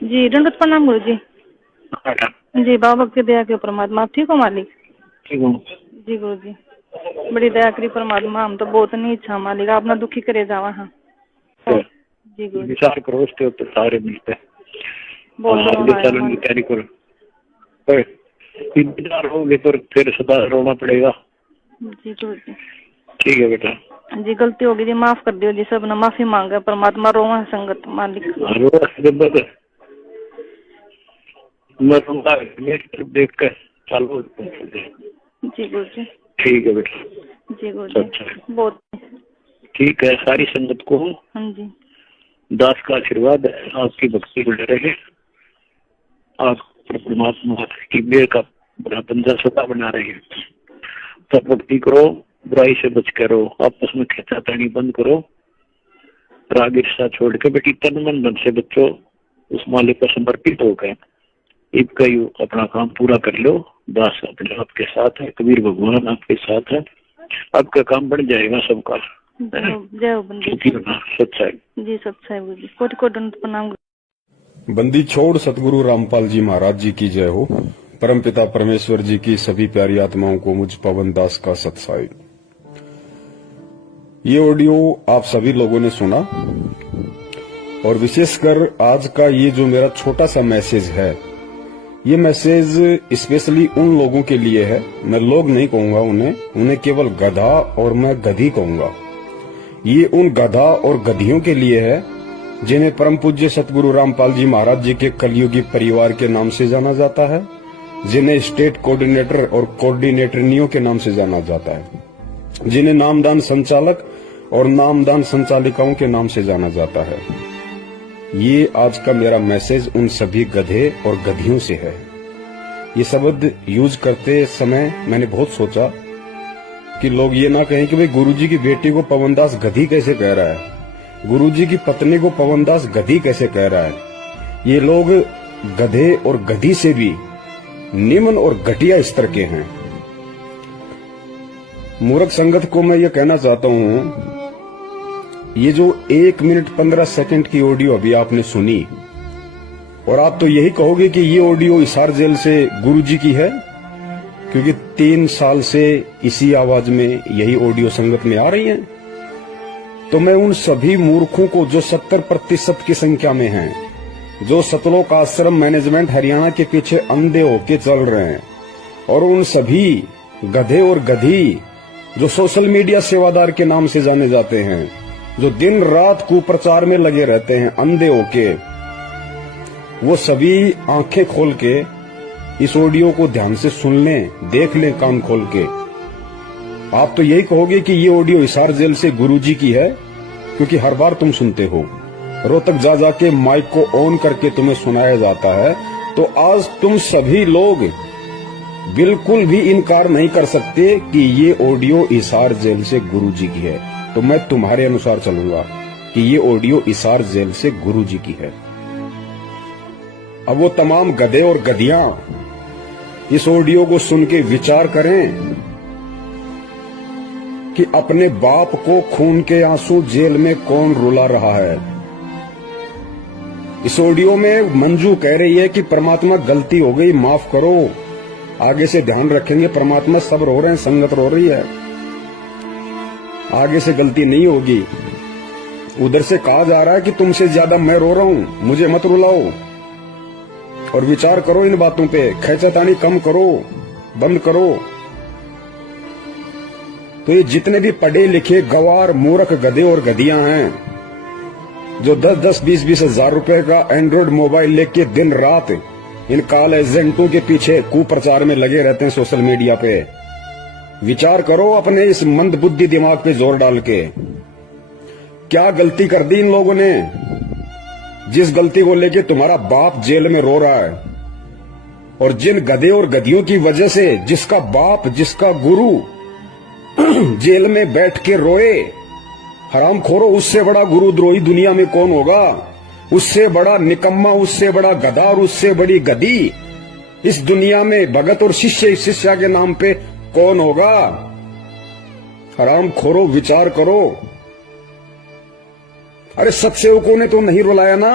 जी दंडवत प्रणाम गुरु जी। जी बाबा भक्ति दया के परमात्मा, आप ठीक हो मालिक? ठीक हूँ जी गुरु जी, बड़ी दया करी परमात्मा, हम तो बहुत नहीं इच्छा मालिक, आप ना दुखी करे जावा। हाँ जी गुरु जी, विचार करो उसके ऊपर सारे मिलते बहुत रोना आया चलन की तैयारी करो। पर इंतजार होगे तो फिर सदा रोना पड़ेगा। जी गुरु जी। ठीक है बेटा जी गलती होगी जी, माफ कर दियो जी, सब ना माफी मांगे परमात्मा, रोवा संगत मालिक। मैं तुमका देख कर चालू। जी गुरु जी। ठीक है बेटा। जी गुरु जी। अच्छा बहुत ठीक है। सारी संगत को हाँ जी दास का आशीर्वाद है, आपकी भक्ति बढ़ रहे, आप परमात्मा की मेहर का बड़ा बंदा सदा बना रहे हैं। तब भक्ति करो, बुराई से बच करो, आपस में खींचातानी बंद करो, राग ईर्ष्या छोड़ के बेटी तन मन धन से बच्चों उस मालिक पर समर्पित हो गए। इनका यू अपना काम पूरा कर लो। दास अपने आपके साथ है, कबीर भगवान आपके साथ है, आपका काम बन जाएगा सबका। जय हो बंदी सच्चाई जी, सच्चाई गुरु जी। कोटि कोटि दंडवत प्रणाम। बंदी छोड़ सतगुरु रामपाल जी महाराज जी की जय हो। परमपिता परमेश्वर जी की सभी प्यारी आत्माओं को मुझ पवन दास का सत्साई। ये ऑडियो आप सभी लोगों ने सुना और विशेषकर आज का ये जो मेरा छोटा सा मैसेज है, ये मैसेज स्पेशली उन लोगों के लिए है। मैं लोग नहीं कहूंगा उन्हें केवल गधा और मैं गधी कहूंगा। ये उन गधा और गधियों के लिए है जिन्हें परम पूज्य सतगुरु रामपाल जी महाराज जी के कलयुगी परिवार के नाम से जाना जाता है, जिन्हें स्टेट कोऑर्डिनेटर और कोऑर्डिनेटरनियों के नाम से जाना जाता है, जिन्हें नामदान संचालक और नामदान संचालिकाओं के नाम से जाना जाता है। ये आज का मेरा मैसेज उन सभी गधे और गधियों से है। ये शब्द यूज करते समय मैंने बहुत सोचा कि लोग ये ना कहें कि भाई गुरुजी की बेटी को पवनदास गधी कैसे कह रहा है, गुरुजी की पत्नी को पवनदास गधी कैसे कह रहा है। ये लोग गधे और गधी से भी निम्न और घटिया स्तर के हैं। मूर्ख संगत को मैं ये कहना चाहता हूं, ये जो 1 मिनट 15 सेकंड की ऑडियो अभी आपने सुनी और आप तो यही कहोगे कि ये ऑडियो हिसार जेल से गुरुजी की है, क्योंकि 3 साल से इसी आवाज में यही ऑडियो संगत में आ रही है। तो मैं उन सभी मूर्खों को जो 70% की संख्या में हैं, जो सतलोक आश्रम मैनेजमेंट हरियाणा के पीछे अंधे होके चल रहे हैं, और उन सभी गधे और गधी जो सोशल मीडिया सेवादार के नाम से जाने जाते हैं, जो दिन रात कुप्रचार में लगे रहते हैं अंधे होके, वो सभी आंखें खोल के इस ऑडियो को ध्यान से सुन लें, देख लें कान खोल के। आप तो यही कहोगे कि ये ऑडियो हिसार जेल से गुरुजी की है, क्योंकि हर बार तुम सुनते हो, रोहतक जा जाके माइक को ऑन करके तुम्हें सुनाया जाता है। तो आज तुम सभी लोग बिल्कुल भी इनकार नहीं कर सकते कि ये ऑडियो हिसार जेल से गुरुजी की है। तो मैं तुम्हारे अनुसार चलूंगा कि ये ऑडियो हिसार जेल से गुरुजी की है। अब वो तमाम गधे और गधियां इस ऑडियो को सुन के विचार करें कि अपने बाप को खून के आंसू जेल में कौन रुला रहा है। इस ऑडियो में मंजू कह रही है कि परमात्मा गलती हो गई, माफ करो, आगे से ध्यान रखेंगे। परमात्मा सब रो रहे हैं, संगत रो रही है, आगे से गलती नहीं होगी। उधर से कहा जा रहा है कि तुमसे ज्यादा मैं रो रहा हूं, मुझे मत रुलाओ। और विचार करो इन बातों पे, खैचतानी कम करो, बंद करो। तो ये जितने भी पढ़े लिखे गवार मूर्ख गधे और गधियां हैं, जो 10-10, 20-20 हजार रुपए का एंड्रॉइड मोबाइल लेके दिन रात इन कॉल एजेंटों के पीछे कुप्रचार में लगे रहते हैं सोशल मीडिया पे, विचार करो अपने इस मंद बुद्धि दिमाग पे जोर डाल के, क्या गलती कर दी इन लोगों ने, जिस गलती को लेके तुम्हारा बाप जेल में रो रहा है। और जिन गधे और गधियों की वजह से जिसका बाप, जिसका गुरु जेल में बैठ के रोए, हरामखोरो, उससे बड़ा गुरुद्रोही दुनिया में कौन होगा, उससे बड़ा निकम्मा, उससे बड़ा गधा और उससे बड़ी गधी इस दुनिया में भगत और शिष्य शिष्या के नाम पे कौन होगा। हरामखोरो, विचार करो। अरे सत्सेवकों ने तो नहीं रुलाया ना,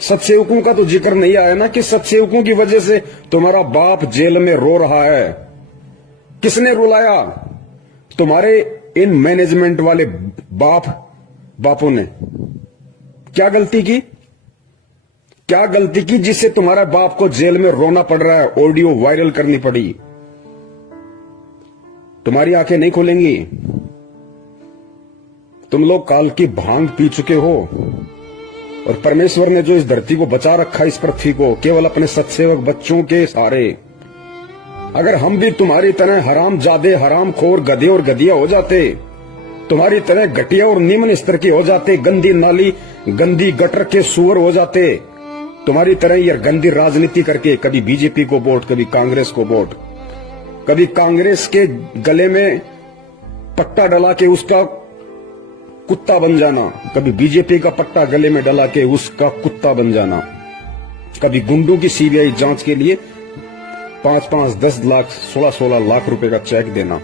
सत्सेवकों का तो जिक्र नहीं आया ना कि सत्सेवकों की वजह से तुम्हारा बाप जेल में रो रहा है। किसने रुलाया? तुम्हारे इन मैनेजमेंट वाले बापों ने। क्या गलती की? क्या गलती की जिससे तुम्हारा बाप को जेल में रोना पड़ रहा है, ऑडियो वायरल करनी पड़ी? तुम्हारी आंखें नहीं खुलेंगी। तुम लोग काल की भांग पी चुके हो और परमेश्वर ने जो इस धरती को बचा रखा, इस पृथ्वी को, केवल अपने सत्सेवक बच्चों के सहारे। अगर हम भी तुम्हारी तरह हरामजादे, हरामखोर, गधे और गधिया हो जाते, तुम्हारी तरह घटिया और निम्न स्तर के हो जाते, गंदी नाली, गंदी गटर के सुअर हो जाते, तुम्हारी तरह ये गंदी राजनीति करके कभी बीजेपी को वोट, कभी कांग्रेस को वोट, कभी कांग्रेस के गले में पट्टा डला के उसका कुत्ता बन जाना, कभी बीजेपी का पट्टा गले में डला के उसका कुत्ता बन जाना, कभी गुंडों की सीबीआई जांच के लिए 5-5, 10 लाख, 16-16 लाख रुपए का चेक देना,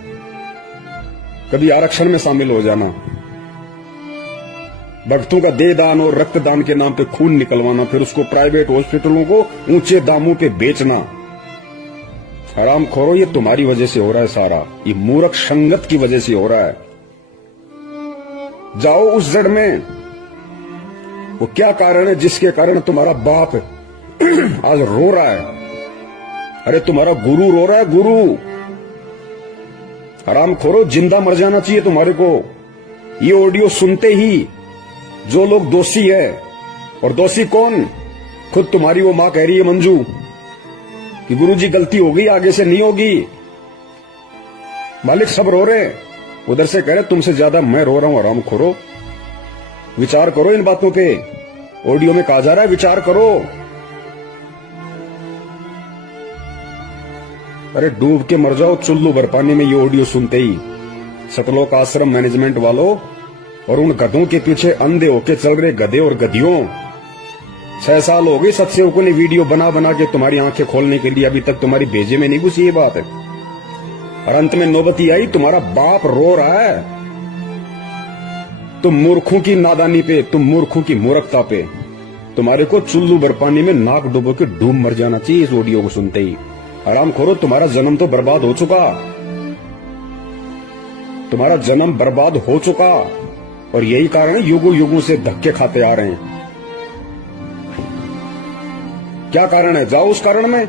कभी आरक्षण में शामिल हो जाना, भक्तों का देह दान और रक्तदान के नाम पे खून निकलवाना, फिर उसको प्राइवेट हॉस्पिटलों को ऊंचे दामों पे बेचना। हराम खोरो, ये तुम्हारी वजह से हो रहा है सारा, ये मूर्ख संगत की वजह से हो रहा है। जाओ उस जड़ में, वो क्या कारण है जिसके कारण तुम्हारा बाप आज रो रहा है? अरे तुम्हारा गुरु रो रहा है, गुरु। हराम खोरो, जिंदा मर जाना चाहिए तुम्हारे को। ये ऑडियो सुनते ही जो लोग दोषी है, और दोषी कौन? खुद तुम्हारी वो मां कह रही है मंजू कि गुरुजी गलती हो गई, आगे से नहीं होगी। मालिक सब रो रहे, उधर से कह रहे तुमसे ज्यादा मैं रो रहा हूं। हराम खोरो, विचार करो इन बातों पे। ऑडियो में कहा जा रहा है विचार करो। अरे डूब के मर जाओ चुल्लू भर पानी में ये ऑडियो सुनते ही। सतलोक आश्रम मैनेजमेंट वालों और उन गधों के पीछे अंधे होके चल रहे गधे और गधियों, 6 साल हो गए सत्सेवकों ने वीडियो बना बना के तुम्हारी आंखें खोलने के लिए, अभी तक तुम्हारी भेजे में नहीं घुसी ये बात है। और अंत में नौबती आई, तुम्हारा बाप रो रहा है। तुम मूर्खों की नादानी पे, तुम मूर्खों की मूर्खता पे, तुम्हारे को चुल्लू भर पानी में नाक डुबो के डूब मर जाना चाहिए इस ऑडियो को सुनते ही। आराम खोरो, तुम्हारा जन्म तो बर्बाद हो चुका, तुम्हारा जन्म बर्बाद हो चुका, और यही कारण है युगों युगों से धक्के खाते आ रहे हैं। क्या कारण है? जाओ उस कारण में।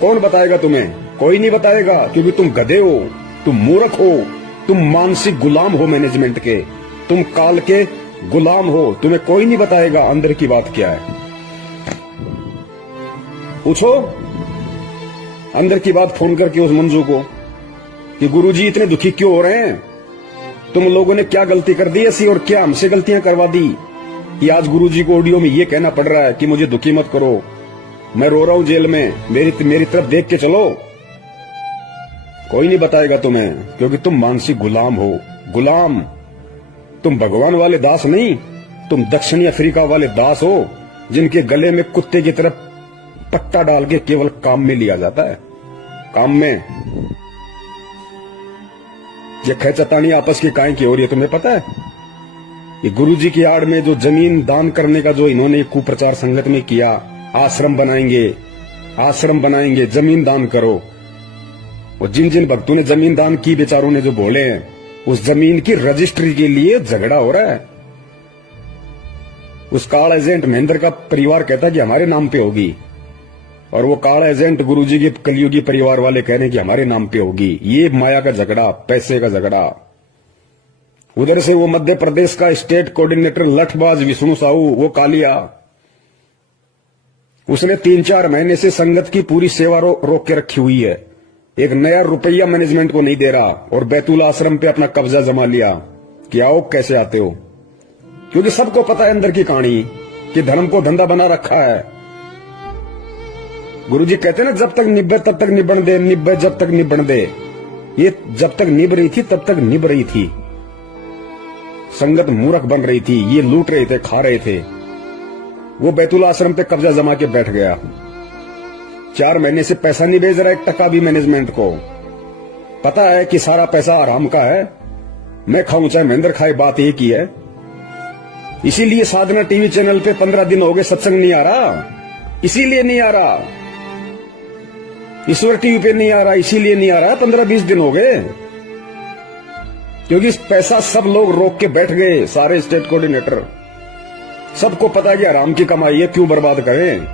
कौन बताएगा तुम्हें? कोई नहीं बताएगा, क्योंकि तुम गधे हो, तुम मूर्ख हो, तुम मानसिक गुलाम हो मैनेजमेंट के, तुम काल के गुलाम हो। तुम्हें कोई नहीं बताएगा अंदर की बात क्या है। पूछो अंदर की बात फोन करके उस मंजू को कि गुरुजी इतने दुखी क्यों हो रहे हैं, तुम लोगों ने क्या गलती कर दी ऐसी, और क्या हमसे गलतियां करवा दी कि आज गुरुजी को ऑडियो में ये कहना पड़ रहा है कि मुझे दुखी मत करो, मैं रो रहा हूं जेल में, मेरी तरफ देख के चलो। कोई नहीं बताएगा तुम्हें, क्योंकि तुम मानसिक गुलाम हो। गुलाम, तुम भगवान वाले दास नहीं, तुम दक्षिणी अफ्रीका वाले दास हो, जिनके गले में कुत्ते की तरफ पट्टा डाल के केवल काम में लिया जाता है। काम में ये खेचतानी आपस की काहे की हो रही है तुम्हें पता है? ये गुरुजी की आड़ में जो जमीन दान करने का जो इन्होंने कुप्रचार संगत में किया, आश्रम बनाएंगे, जमीन दान करो। और जिन जिन भक्तों ने जमीन दान की, बेचारों ने जो बोले हैं, उस जमीन की रजिस्ट्री के लिए झगड़ा हो रहा है। उस कार्ड एजेंट महेंद्र का परिवार कहता है कि हमारे नाम पे होगी, और वो कार्ड एजेंट गुरुजी के कलयुगी परिवार वाले कह रहे हैं कि हमारे नाम पे होगी। ये माया का झगड़ा, पैसे का झगड़ा। उधर से वो मध्य प्रदेश का स्टेट कोऑर्डिनेटर लठबाज विष्णु साहू, वो कालिया, उसने 3-4 महीने से संगत की पूरी सेवा रोक के रखी हुई है। एक नया रुपया मैनेजमेंट को नहीं दे रहा, और बैतूल आश्रम पे अपना कब्जा जमा लिया कि आओ कैसे आते हो, क्योंकि सबको पता है अंदर की कहानी कि धर्म को धंधा बना रखा है। गुरुजी कहते हैं ना, जब तक निब्बे तब तक निबण दे, निब्बे जब तक निबण दे। ये जब तक निभ रही थी तब तक निभ रही थी। संगत मूर्ख बन रही थी, ये लूट रहे थे, खा रहे थे। वो बैतूल आश्रम पे कब्जा जमा के बैठ गया। 4 महीने से पैसा नहीं भेज रहा 1 टका भी मैनेजमेंट को। पता है कि सारा पैसा आराम का है, मैं खाऊं चाहे महेंद्र खाए, बात एक ही है। इसीलिए साधना टीवी चैनल पे 15 दिन हो गए सत्संग नहीं आ रहा, इसीलिए नहीं आ रहा। ईश्वर टीवी पे नहीं आ रहा, इसीलिए नहीं आ रहा। 15-20 दिन हो गए, क्योंकि पैसा सब लोग रोक के बैठ गए, सारे स्टेट कोऑर्डिनेटर। सबको पता है कि आराम की कमाई है, क्यों बर्बाद करें।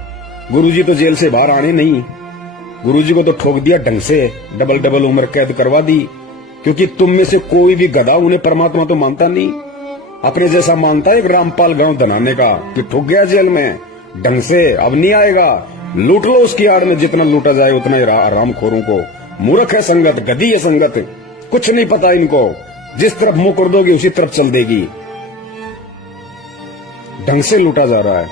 गुरुजी तो जेल से बाहर आने नहीं, गुरुजी को तो ठोक दिया ढंग से, डबल उम्र कैद करवा दी। क्योंकि तुम में से कोई भी गधा उन्हें परमात्मा तो मानता नहीं, अपने जैसा मानता है एक रामपाल गांव धनाने का, कि ठुक गया जेल में ढंग से, अब नहीं आएगा। लूट लो उसकी आड़ में, जितना लूटा जाए उतना ही हरामखोरों को। मूर्ख है संगत, गधी है संगत, कुछ नहीं पता इनको। जिस तरफ मुंह कर दोगे उसी तरफ चल देगी। ढंग से लूटा जा रहा है,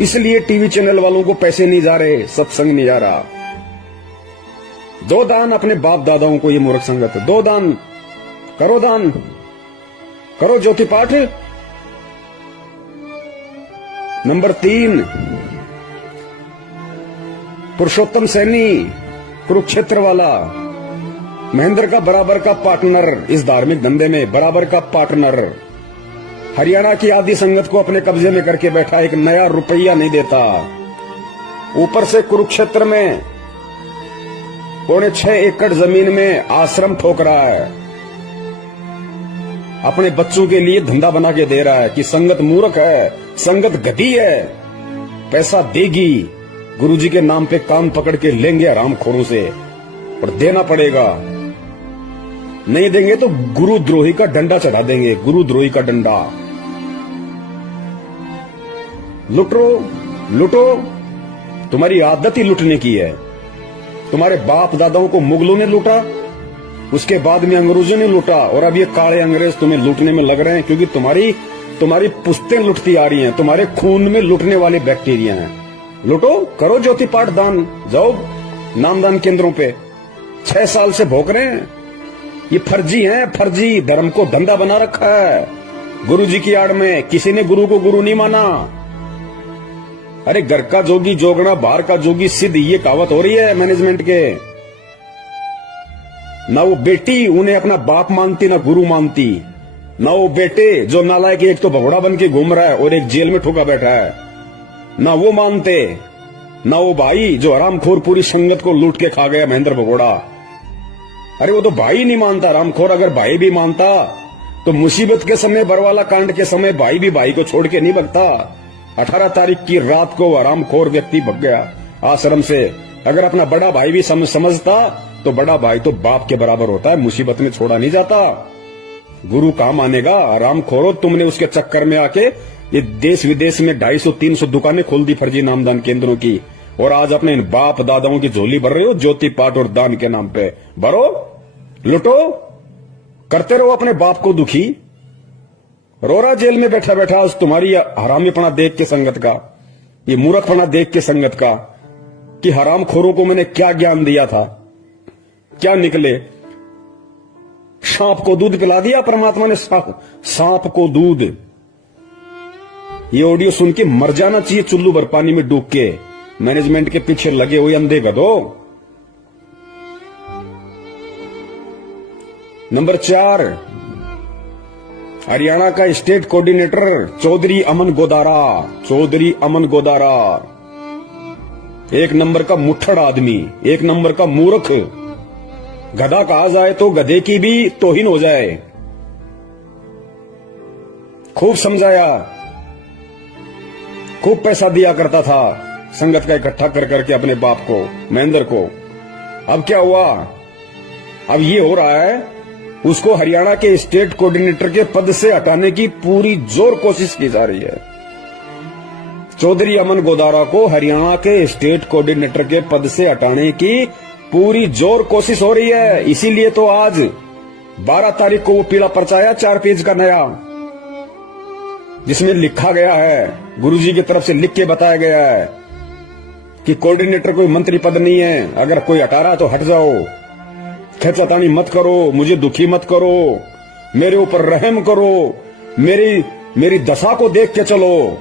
इसलिए टीवी चैनल वालों को पैसे नहीं जा रहे, सत्संग नहीं जा रहा। दो दान अपने बाप दादाओं को, ये मूर्ख संगत। दो दान करो, दान करो, ज्योति पाठ। नंबर 3, पुरुषोत्तम सैनी कुरुक्षेत्र वाला, महेंद्र का बराबर का पार्टनर इस धार्मिक धंधे में, बराबर का पार्टनर। हरियाणा की आदि संगत को अपने कब्जे में करके बैठा, एक नया रुपया नहीं देता। ऊपर से कुरुक्षेत्र में 6.25 एकड़ जमीन में आश्रम ठोक रहा है, अपने बच्चों के लिए धंधा बना के दे रहा है। कि संगत मूर्ख है, संगत गधी है, पैसा देगी, गुरुजी के नाम पे कान पकड़ के लेंगे हरामखोरों से, और देना पड़ेगा। नहीं देंगे तो गुरुद्रोही का डंडा चढ़ा देंगे, गुरुद्रोही का डंडा। लुटो लुटो, तुम्हारी आदत ही लुटने की है। तुम्हारे बाप दादाओं को मुगलों ने लूटा, उसके बाद में अंग्रेजों ने लूटा, और अब ये काले अंग्रेज तुम्हें लूटने में लग रहे हैं, क्योंकि तुम्हारी पुश्तें लुटती आ रही हैं, तुम्हारे खून में लुटने वाले बैक्टीरिया हैं। लुटो, करो ज्योति पाठ दान, जाओ नामदान केंद्रों पे। 6 साल से भोग रहे हैं, ये फर्जी हैं, फर्जी धर्म को धंधा बना रखा है गुरुजी की आड़ में। किसी ने गुरु को गुरु नहीं माना। अरे घर का जोगी जोगना, बाहर का जोगी सिद्ध, ये कहावत हो रही है मैनेजमेंट के। ना वो बेटी उन्हें अपना बाप मानती, ना गुरु मानती। ना वो बेटे जो नालायक, एक तो भगोड़ा बन के घूम रहा है और एक जेल में ठुका बैठा है, ना वो मानते। ना वो भाई जो हरामखोर पूरी संगत को लूट के खा गया, महेंद्र भगोड़ा। अरे वो तो भाई नहीं मानता हरामखोर। अगर भाई भी मानता तो मुसीबत के समय, बरवाला कांड के समय, भाई भी भाई को छोड़ के नहीं भगता। 18 तारीख की रात को हरामखोर व्यक्ति भग गया आश्रम से। अगर अपना बड़ा भाई भी समझता तो बड़ा भाई तो बाप के बराबर होता है, मुसीबत में छोड़ा नहीं जाता। गुरु कहाँ मानेगा? हरामखोरो, तुमने उसके चक्कर में आके ये देश विदेश में 250-300 दुकानें खोल दी फर्जी नामदान केंद्रों की, और आज अपने इन बाप दादाओं की झोली भर रहे हो ज्योति पाठ और दान के नाम पे। भरो, लुटो, करते रहो अपने बाप को दुखी। रोरा जेल में बैठा बैठा उस तुम्हारी हरामीपना देख के संगत का, ये मूर्खपना देख के संगत का, कि हरामखोरों को मैंने क्या ज्ञान दिया था, क्या निकले। सांप को दूध पिला दिया परमात्मा ने, सांप को दूध। ये ऑडियो सुन के मर जाना चाहिए चुल्लू भर पानी में डूब के, मैनेजमेंट के पीछे लगे हुए अंधे गधो। नंबर 4, हरियाणा का स्टेट कोऑर्डिनेटर चौधरी अमन गोदारा। चौधरी अमन गोदारा एक नंबर का मुट्ठड़ आदमी, एक नंबर का मूर्ख। गधा कहा जाए तो गधे की भी तौहीन हो जाए। खूब समझाया, खूब पैसा दिया करता था संगत का इकट्ठा कर करके अपने बाप को, महेंद्र को। अब क्या हुआ? अब ये हो रहा है, उसको हरियाणा के स्टेट कोऑर्डिनेटर के पद से हटाने की पूरी जोर कोशिश की जा रही है। चौधरी अमन गोदारा को हरियाणा के स्टेट कोऑर्डिनेटर के पद से हटाने की पूरी जोर कोशिश हो रही है। इसीलिए तो आज 12 तारीख को वो पीला पर्चा आया 4 पेज का नया, जिसमें लिखा गया है, गुरुजी की तरफ से लिख के बताया गया है कि कोऑर्डिनेटर कोई मंत्री पद नहीं है, अगर कोई हटा रहा तो हट जाओ, खेचातानी मत करो, मुझे दुखी मत करो, मेरे ऊपर रहम करो, मेरी दशा को देख के चलो।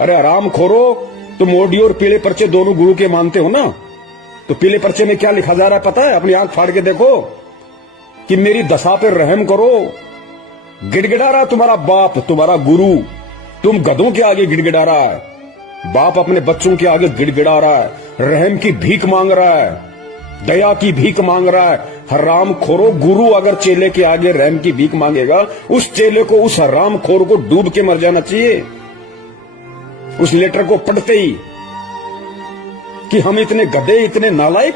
अरे आराम खोरो, तुम ऑडियो और पीले पर्चे दोनों गुरु के मानते हो ना, तो पीले पर्चे में क्या लिखा जा रहा है पता है? अपनी आंख फाड़ के देखो कि मेरी दशा पे रहम करो। गिड़गिड़ा रहा तुम्हारा बाप, तुम्हारा गुरु, तुम गधों के आगे गिड़गिड़ा रहा है, बाप अपने बच्चों के आगे गिड़गिड़ा रहा है, रहम की भीख मांग रहा है, दया की भीख मांग रहा है। हराम खोरो, गुरु अगर चेले के आगे रहम की भीख मांगेगा, उस चेले को, उस हराम खोर को डूब के मर जाना चाहिए उस लेटर को पढ़ते ही, कि हम इतने गधे, इतने नालायक,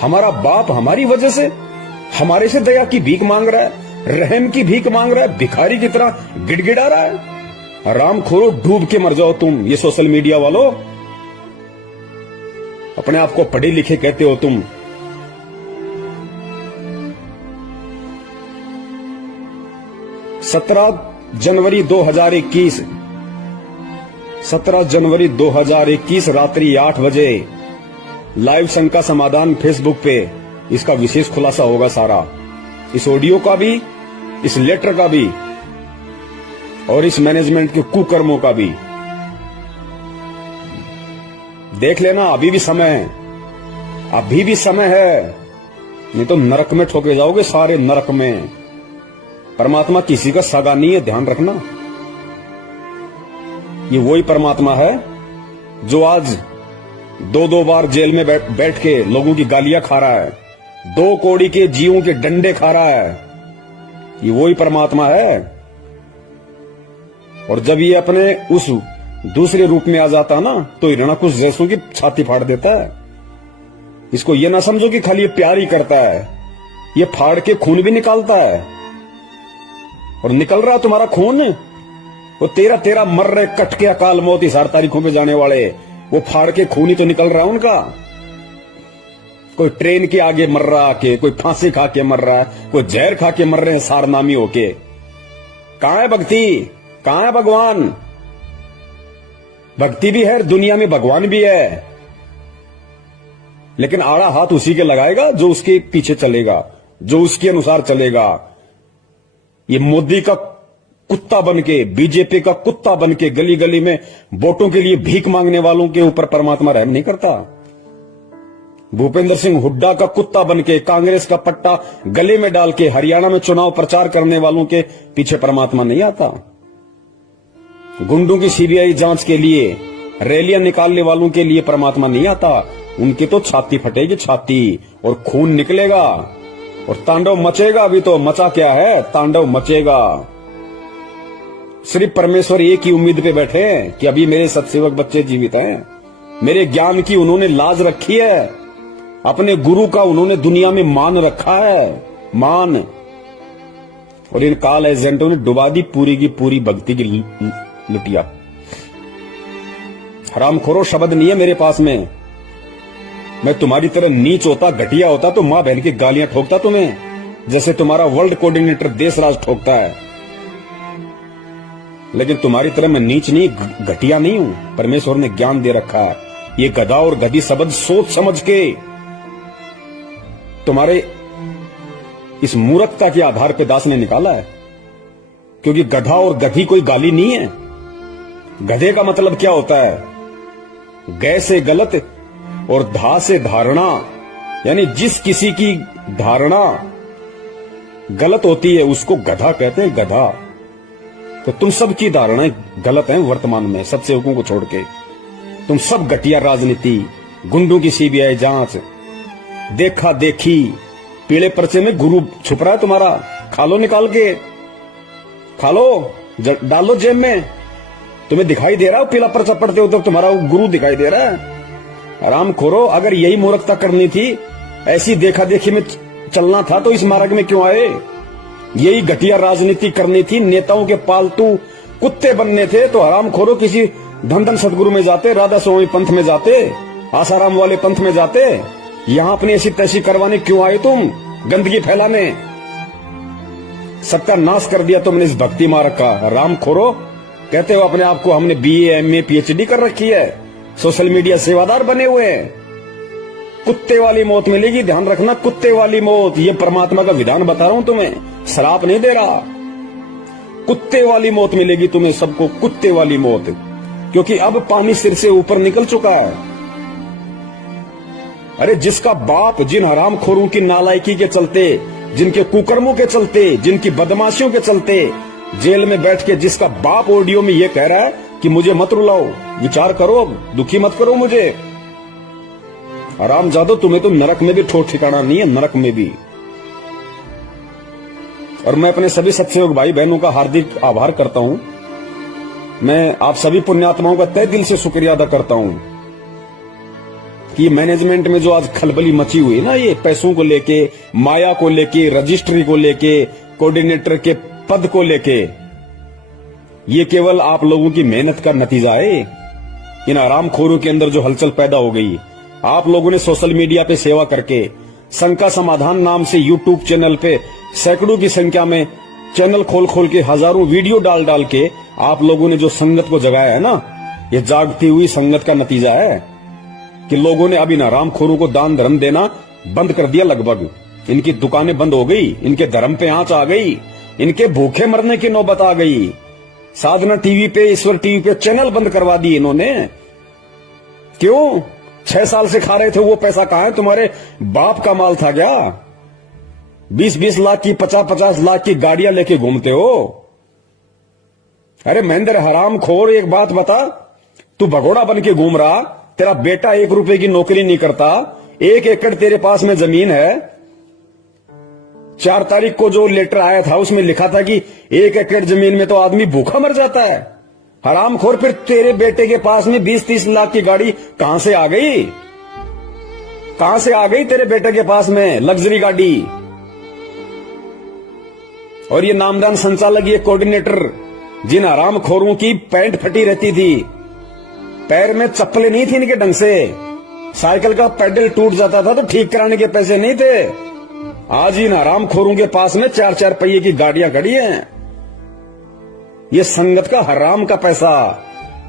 हमारा बाप हमारी वजह से हमारे से दया की भीख मांग रहा है, रहम की भीख मांग रहा है, भिखारी की तरह गिड़गिड़ा रहा है। हराम खोरो, डूब के मर जाओ तुम। ये सोशल मीडिया वालों, अपने आप को पढ़े लिखे कहते हो तुम। सत्रह जनवरी 2021 रात्रि 8 बजे लाइव शंका समाधान फेसबुक पे इसका विशेष खुलासा होगा सारा, इस ऑडियो का भी, इस लेटर का भी, और इस मैनेजमेंट के कुकर्मों का भी। देख लेना, अभी भी समय है, अभी भी समय है, नहीं तो नरक में ठोके जाओगे, सारे नरक में। परमात्मा किसी का सगा नहीं है, ध्यान रखना। ये वही परमात्मा है जो आज 2-2 बार जेल में बैठ के लोगों की गालियां खा रहा है, 2 कौड़ी के जीवों के डंडे खा रहा है। ये वही परमात्मा है। और जब ये अपने उस दूसरे रूप में आ जाता है ना, तो हिरणाकुश जैसों की छाती फाड़ देता है। इसको ये ना समझो कि खाली ये प्यार ही करता है, ये फाड़ के खून भी निकालता है। और निकल रहा तुम्हारा खून, वो 13 मर रहे कट के अकाल मौत इस 8 तारीखों पे जाने वाले, वो फाड़ के खून ही तो निकल रहा उनका। कोई ट्रेन के आगे मर रहा के, कोई फांसी खा के मर रहा है, कोई जहर खा के मर रहे हैं सारनामी होके। कहां है भक्ति, कहां है भगवान? भक्ति भी है, दुनिया में भगवान भी है, लेकिन आड़ा हाथ उसी के लगाएगा जो उसके पीछे चलेगा, जो उसके अनुसार चलेगा। ये मोदी का कुत्ता बनके, बीजेपी का कुत्ता बनके गली गली में वोटों के लिए भीख मांगने वालों के ऊपर परमात्मा रहम नहीं करता। भूपेंद्र सिंह हुड्डा का कुत्ता बनके, कांग्रेस का पट्टा गले में डाल के हरियाणा में चुनाव प्रचार करने वालों के पीछे परमात्मा नहीं आता। गुंडों की सीबीआई जांच के लिए रैलियां निकालने वालों के लिए परमात्मा नहीं आता। उनकी तो छाती फटेगी, छाती, और खून निकलेगा और तांडव मचेगा। अभी तो मचा क्या है, तांडव मचेगा। सिर्फ परमेश्वर एक ही उम्मीद पे बैठे हैं कि अभी मेरे सत्सेवक बच्चे जीवित हैं, मेरे ज्ञान की उन्होंने लाज रखी है, अपने गुरु का उन्होंने दुनिया में मान रखा है, मान। और इन काल एजेंटों ने डुबा दी पूरी की पूरी भक्ति की लुटिया। हरामखोरो शब्द नहीं है मेरे पास में। मैं तुम्हारी तरह नीच होता, घटिया होता तो मां बहन की गालियां ठोकता तुम्हें, जैसे तुम्हारा वर्ल्ड कोऑर्डिनेटर देशराज ठोकता है। लेकिन तुम्हारी तरह मैं नीच नहीं, घटिया नहीं हूं। परमेश्वर ने ज्ञान दे रखा है। ये गधा और गधी शब्द सोच समझ के तुम्हारे इस मूर्खता के आधार पे दास ने निकाला है, क्योंकि गधा और गधी कोई गाली नहीं है। गधे का मतलब क्या होता है? गै से गलत और धा से धारणा, यानी जिस किसी की धारणा गलत होती है उसको गधा कहते हैं, गधा। तो तुम सब की धारणाएं गलत हैं वर्तमान में, सत्सेवकों को छोड़ के। तुम सब घटिया राजनीति, गुंडों की सीबीआई जांच, देखा देखी, पीले पर्चे में गुरु छुप रहा है तुम्हारा। खा लो, निकाल के खा लो, डाल लो जेब में। तुम्हें दिखाई दे रहा है पीला पर्चा पढ़ते हो तो तुम्हारा गुरु दिखाई दे रहा है। आराम खोरो, अगर यही मूर्खता करनी थी, ऐसी देखा देखी में चलना था तो इस मार्ग में क्यों आए? यही घटिया राजनीति करनी थी, नेताओं के पालतू कुत्ते बनने थे तो हराम खोरो किसी धन सदगुरु में जाते, राधा स्वामी पंथ में जाते, आसाराम वाले पंथ में जाते। यहां अपनी ऐसी तैसी करवाने क्यों आए तुम? गंदगी फैलाने। सबका नाश कर दिया तुमने इस भक्ति मार्ग का। राम खोरो, कहते हो अपने आप को हमने BA MA PhD कर रखी है, सोशल मीडिया सेवादार बने हुए हैं। कुत्ते वाली मौत मिलेगी, ध्यान रखना, कुत्ते वाली मौत। ये परमात्मा का विधान बता रहा हूं तुम्हें, श्राप नहीं दे रहा। कुत्ते वाली मौत मिलेगी तुम्हें सबको, कुत्ते वाली मौत, क्योंकि अब पानी सिर से ऊपर निकल चुका है। अरे जिसका बाप जिन हरामखोरों की नालायकी के चलते, जिनके कुकर्मों के चलते, जिनकी बदमाशियों के चलते जेल में बैठ के जिसका बाप ऑडियो में ये कह रहा है कि मुझे मत रुलाओ, विचार करो, अब दुखी मत करो मुझे। हरामजादो, तुम्हें तो नरक में भी ठोर ठिकाना नहीं है, नरक में भी। और मैं अपने सभी सत्संग भाई बहनों का हार्दिक आभार करता हूं। मैं आप सभी पुण्यात्माओं का तहे दिल से शुक्रिया अदा करता हूं कि मैनेजमेंट में जो आज खलबली मची हुई है ना, ये पैसों को लेके, माया को लेके, रजिस्ट्री को लेके, कोऑर्डिनेटर के पद को लेके, ये केवल आप लोगों की मेहनत का नतीजा है। इन आरामखोरों के अंदर जो हलचल पैदा हो गई, आप लोगों ने सोशल मीडिया पे सेवा करके, शंका समाधान नाम से यूट्यूब चैनल पे सैकड़ों की संख्या में चैनल खोल खोल के, हजारों वीडियो डाल डाल के आप लोगों ने जो संगत को जगाया है ना, ये जागती हुई संगत का नतीजा है कि लोगों ने अब इन हरामखोरों को दान धर्म देना बंद कर दिया। लगभग इनकी दुकानें बंद हो गई, इनके धर्म पे आंच आ गई, इनके भूखे मरने की नौबत आ गई। साधना टीवी पे, ईश्वर टीवी पे चैनल बंद करवा दिए इन्होंने। क्यों? 6 साल से खा रहे थे, वो पैसा कहां है? तुम्हारे बाप का माल था क्या? 20-20 लाख की, 50-50 लाख की गाड़ियां लेके घूमते हो। अरे महेंद्र हरामखोर, एक बात बता, तू भगोड़ा बन के घूम रहा, तेरा बेटा 1 रुपए की नौकरी नहीं करता, 1 एकड़ तेरे पास में जमीन है। 4 तारीख को जो लेटर आया था उसमें लिखा था कि 1 एकड़ जमीन में तो आदमी भूखा मर जाता है। हरामखोर, फिर तेरे बेटे के पास में 20-30 लाख की गाड़ी कहां से आ गई? कहां से आ गई तेरे बेटे के पास में लग्जरी गाड़ी? और ये नामदान संचालक, ये कोऑर्डिनेटर, जिन हरामखोरों की पैंट फटी रहती थी, पैर में चप्पलें नहीं थी इनके ढंग से, साइकिल का पैडल टूट जाता था तो ठीक कराने के पैसे नहीं थे। आज इन हरामखोरों के पास में 4-4 पहिए की गाड़ियां खड़ी हैं। ये संगत का हराम का पैसा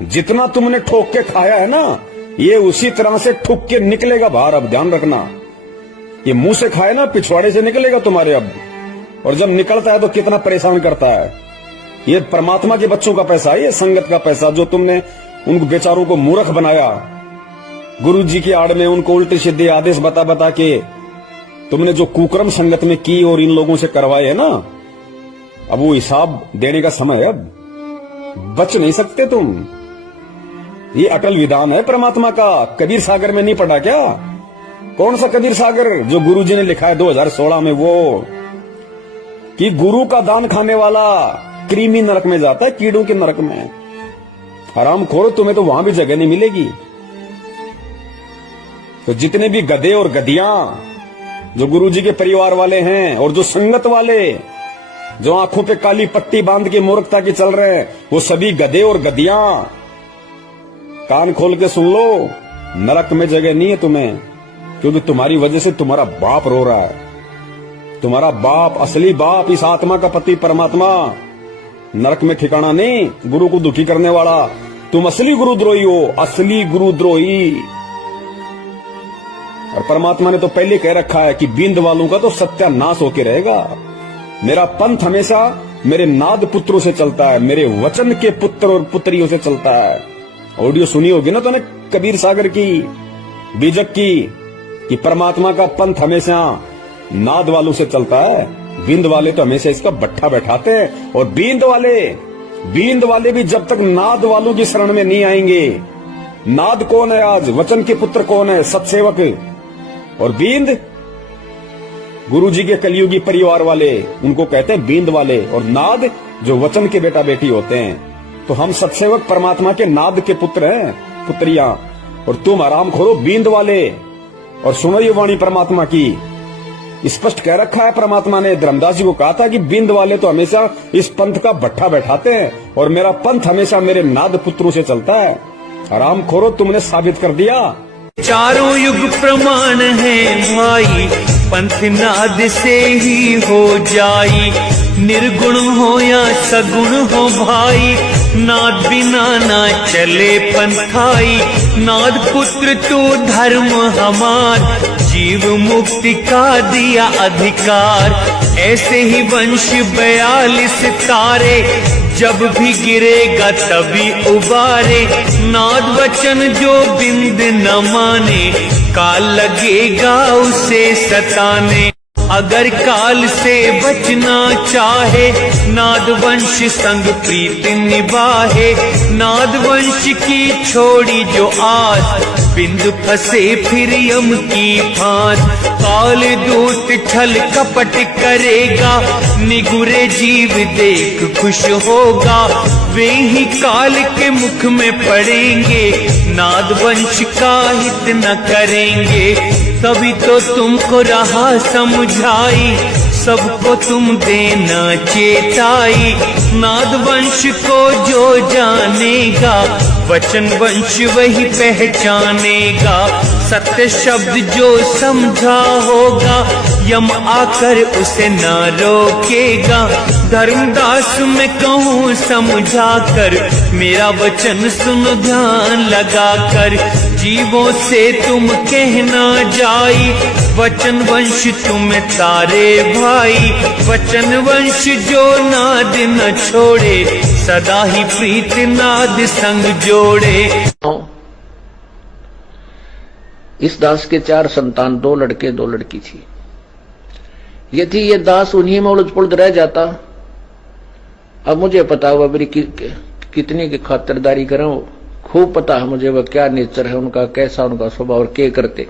जितना तुमने ठोक के खाया है ना, ये उसी तरह से ठुक के निकलेगा बाहर। अब ध्यान रखना, ये मुंह से खाए ना, पिछवाड़े से निकलेगा तुम्हारे अब। और जब निकलता है तो कितना परेशान करता है। ये परमात्मा के बच्चों का पैसा है, ये संगत का पैसा, जो तुमने उन बेचारों को मूर्ख बनाया। गुरु जी की आड़ में उनको उल्टे सीधे आदेश बता बता के तुमने जो कुकर्म संगत में की और इन लोगों से करवाए है ना, अब वो हिसाब देने का समय है। अब बच नहीं सकते तुम। ये अटल विधान है परमात्मा का। कबीर सागर में नहीं पढ़ा क्या? कौन सा कबीर सागर जो गुरु जी ने लिखा है 2016 में, वो कि गुरु का दान खाने वाला कृमि नरक में जाता है, कीड़ों के नरक में। हरामखोर, तुम्हें तो वहां भी जगह नहीं मिलेगी। तो जितने भी गधे और गधियां जो गुरुजी के परिवार वाले हैं और जो संगत वाले जो आंखों पे काली पट्टी बांध के मूर्खता की चल रहे हैं, वो सभी गधे और गधियां कान खोल के सुन लो, नरक में जगह नहीं है तुम्हें। क्योंकि तुम्हारी वजह से तुम्हारा बाप रो रहा है। तुम्हारा बाप, असली बाप, इस आत्मा का पति परमात्मा, नरक में ठिकाना नहीं। गुरु को दुखी करने वाला तुम असली गुरुद्रोही हो, असली गुरुद्रोही। और परमात्मा ने तो पहले कह रखा है कि बिंद वालों का तो सत्यानाश होके रहेगा। मेरा पंथ हमेशा मेरे नाद पुत्रों से चलता है, मेरे वचन के पुत्र और पुत्रियों से चलता है। ऑडियो सुनी होगी ना तूने कबीर सागर की, बीजक की, कि परमात्मा का पंथ हमेशा नाद वालों से चलता है। बिंद वाले तो हमेशा इसका बट्ठा बैठाते हैं। और बींद वाले भी जब तक नाद वालों की शरण में नहीं आएंगे। नाद कौन है आज? वचन के पुत्र कौन है? सत्सेवक। और बींद गुरुजी के कलियुगी परिवार वाले, उनको कहते हैं बींद वाले। और नाद जो वचन के बेटा बेटी होते हैं। तो हम सत्सेवक परमात्मा के नाद के पुत्र हैं, पुत्रियां। और तुम आराम खोरो बींद वाले। और सुनो ये वाणी परमात्मा की, स्पष्ट कह रखा है परमात्मा ने। धर्मदास जी को कहा था कि बिंद वाले तो हमेशा इस पंथ का भट्ठा बैठाते हैं और मेरा पंथ हमेशा मेरे नाद पुत्रों से चलता है। आराम खोरो, तुमने साबित कर दिया। चारों युग प्रमाण है भाई, पंथ नाद से ही हो जाई। निर्गुण हो या सगुण हो भाई, नाद बिना ना चले पंथाई। नाद पुत्र तू धर्म हमार, जीव मुक्ति का दिया अधिकार। ऐसे ही वंश 42 तारे, जब भी गिरेगा तभी उबारे। नाद वचन जो बिंद न माने, काल लगेगा उसे सताने। अगर काल से बचना चाहे नादवंश संग प्रीत निभाहे। नादवंश की छोड़ी जो आस बिंद फंसे फिर यम की फांस। काल दूत छल कपट करेगा निगुरे जीव देख खुश होगा। वे ही काल के मुख में पड़ेंगे नादवंश का हित न करेंगे। तभी तो तुमको रहा समझाई सबको तुम देना चेताई। नादवंश को जो जानेगा वचन वंश वही पहचानेगा। सत्य शब्द जो समझा होगा यम आकर उसे न रोकेगा। धर्मदास मैं कहूँ समझा कर मेरा वचन सुनो ध्यान लगा कर। जीवों से तुम कहना जाई वचन वंश तुम तारे भाई। वचन वंश जो नाद न छोड़े सदा ही प्रीत नाद संग जोड़े। इस दास के 4 संतान, 2 लड़के 2 लड़की थी। यदि ये दास उन्हीं में उलझ पुलझ रह जाता। अब मुझे पता हुआ मेरी कितनी की खातिरदारी करूं, खूब पता है मुझे वह क्या नेचर है उनका, कैसा उनका स्वभाव और क्या करते।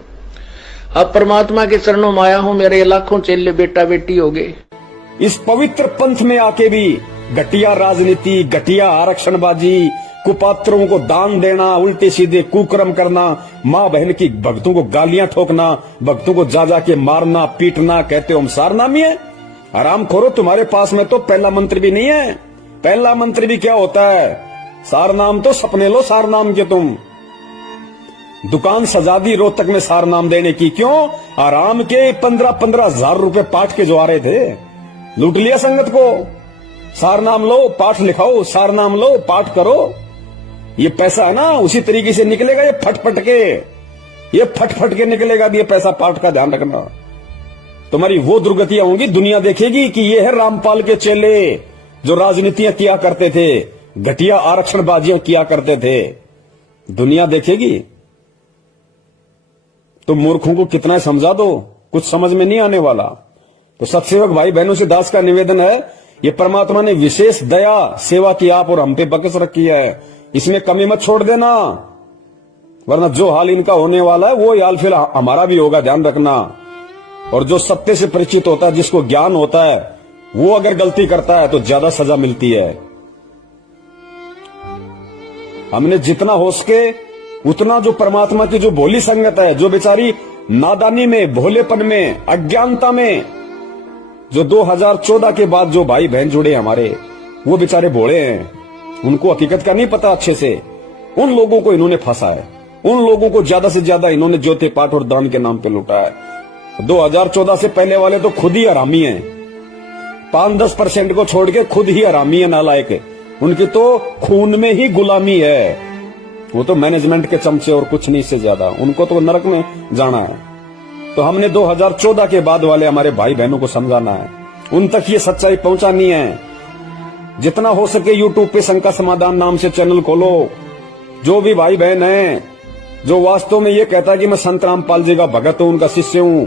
अब परमात्मा के चरणों में आया हूं, मेरे लाखों चेले बेटा बेटी हो गए। इस पवित्र पंथ में आके भी घटिया राजनीति, घटिया आरक्षणबाजी, कुपात्रों को दान देना, उल्टे सीधे कुकर्म करना, माँ बहन की भक्तों को गालियां ठोकना, भक्तों को जा के मारना पीटना, कहते हो हम सारनामी है। आराम खोरो, तुम्हारे पास में तो पहला मंत्र भी नहीं है। पहला मंत्र भी क्या होता है? सारनाम तो सपने लो सारनाम के तुम। दुकान सजा दी रोहतक में सारनाम देने की, क्यों? आराम के 15-15 हजार रुपए पाठ के जो आ रहे थे, लूट लिया संगत को। सारनाम लो, पाठ लिखाओ, सारनाम लो, पाठ करो। ये पैसा है ना उसी तरीके से निकलेगा, ये फट के निकलेगा भी ये पैसा। पाठ का ध्यान रखना, तुम्हारी वो दुर्गतियां होंगी, दुनिया देखेगी कि ये है रामपाल के चेले जो राजनीतियां किया करते थे, घटिया आरक्षणबाजियां किया करते थे। दुनिया देखेगी। तो मूर्खों को कितना समझा दो, कुछ समझ में नहीं आने वाला। तो सत्सेवक भाई बहनों से दास का निवेदन है, ये परमात्मा ने विशेष दया सेवा की आप और हम पे बख्श रखी है, इसमें कमी मत छोड़ देना, वरना जो हाल इनका होने वाला है वो हाल फिर हमारा भी होगा, ध्यान रखना। और जो सत्य से परिचित होता है, जिसको ज्ञान होता है, वो अगर गलती करता है तो ज्यादा सजा मिलती है। हमने जितना हो सके उतना जो परमात्मा की जो भोली संगत है, जो बेचारी नादानी में, भोलेपन में, अज्ञानता में, जो 2014 के बाद जो भाई बहन जुड़े हमारे, वो बेचारे भोले हैं, उनको हकीकत का नहीं पता अच्छे से। उन लोगों को इन्होंने फंसा है, उन लोगों को ज्यादा से ज्यादा इन्होंने ज्योति पाठ और दान के नाम पे लूटा है। 2014 से पहले वाले तो खुद ही हरामी हैं, 5-10% को छोड़ के खुद ही हरामी है, नालायक। उनकी तो खून में ही गुलामी है, वो तो मैनेजमेंट के चमचे और कुछ नहीं, इससे ज्यादा उनको तो नरक में जाना है। तो हमने 2014 के बाद वाले हमारे भाई बहनों को समझाना है, उन तक ये सच्चाई पहुंचानी है। जितना हो सके यूट्यूब पे शंका समाधान नाम से चैनल खोलो। जो भी भाई बहन है जो वास्तव में ये कहता है कि मैं संत रामपाल जी का भगत हूं, उनका शिष्य हूं,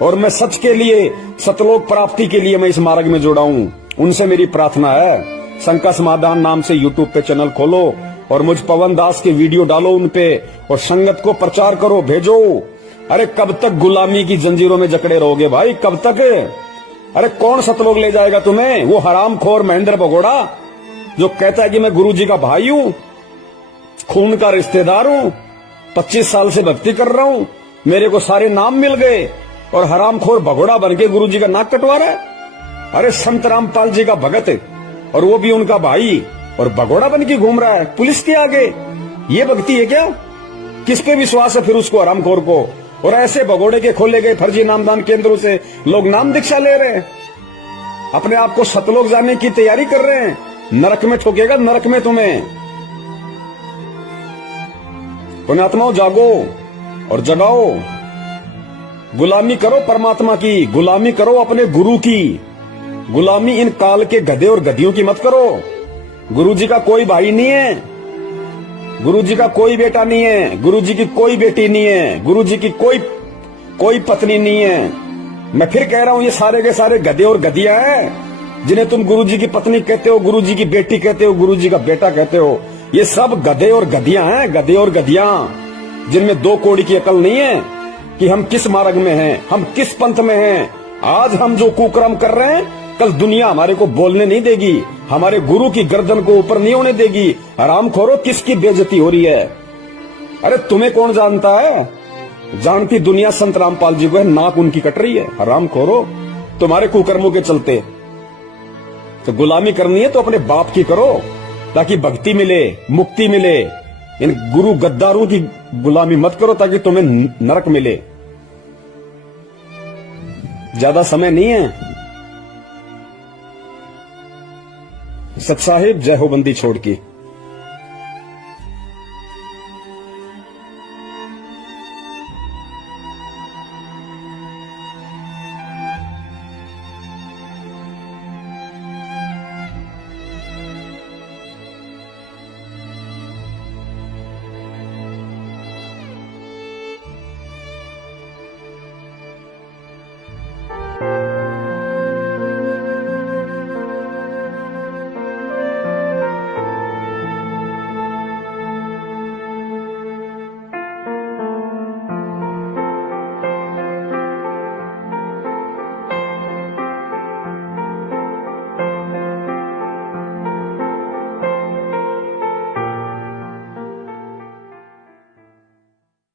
और मैं सच के लिए, सतलोक प्राप्ति के लिए मैं इस मार्ग में जुड़ा हूं, उनसे मेरी प्रार्थना है, शंका समाधान नाम से यूट्यूब पे चैनल खोलो और मुझ पवन दास के वीडियो डालो उन पे, और संगत को प्रचार करो, भेजो। अरे कब तक गुलामी की जंजीरों में जकड़े रहोगे भाई, कब तक? अरे कौन सतलोक ले जाएगा तुम्हें? वो हरामखोर महेंद्र भगोड़ा जो कहता है कि मैं गुरुजी का भाई हूं, खून का रिश्तेदार हूं, 25 साल से भक्ति कर रहा हूं, मेरे को सारे नाम मिल गए, और हरामखोर भगोड़ा बन के गुरुजी का नाक कटवा रहा है। अरे संत रामपाल जी का भगत है, और वो भी उनका भाई, और भगोड़ा बन के घूम रहा है पुलिस के आगे। ये भक्ति है क्या? किस पे विश्वास है फिर उसको, हरामखोर को? और ऐसे भगोड़े के खोले गए फर्जी नामदान केंद्रों से लोग नाम दीक्षा ले रहे हैं, अपने आप को सतलोक जाने की तैयारी कर रहे हैं। नरक में ठोकेगा, नरक में तुम्हें। पुण्यात्माओं जागो और जगाओ, गुलामी करो परमात्मा की, गुलामी करो अपने गुरु की, गुलामी इन काल के गधे और गधियों की मत करो। गुरुजी का कोई भाई नहीं है, गुरुजी का कोई बेटा नहीं है, गुरुजी की कोई बेटी नहीं है, गुरुजी की कोई पत्नी नहीं है। मैं फिर कह रहा हूं, ये सारे के सारे गधे और गधियां हैं जिन्हें तुम गुरुजी की पत्नी कहते हो, गुरुजी की बेटी कहते हो, गुरुजी का बेटा कहते हो। ये सब गधे और गधियां हैं, गधे और गधियां, जिनमें 2 कौड़ी की अकल नहीं है कि हम किस मार्ग में हैं, हम किस पंथ में हैं। आज हम जो कुकर्म कर रहे हैं, कल दुनिया हमारे को बोलने नहीं देगी, हमारे गुरु की गर्दन को ऊपर नहीं होने देगी। हरामखोरो, किसकी बेइज्जती हो रही है? अरे तुम्हें कौन जानता है? जानती दुनिया संत रामपाल जी को है, नाक उनकी कट रही है। हरामखोरो, तुम्हारे कुकर्मों के चलते। तो गुलामी करनी है तो अपने बाप की करो, ताकि भक्ति मिले, मुक्ति मिले। इन गुरु गद्दारों की गुलामी मत करो ताकि तुम्हें नरक मिले। ज्यादा समय नहीं है। सत साहिब, जय हो बंदी छोड़ की।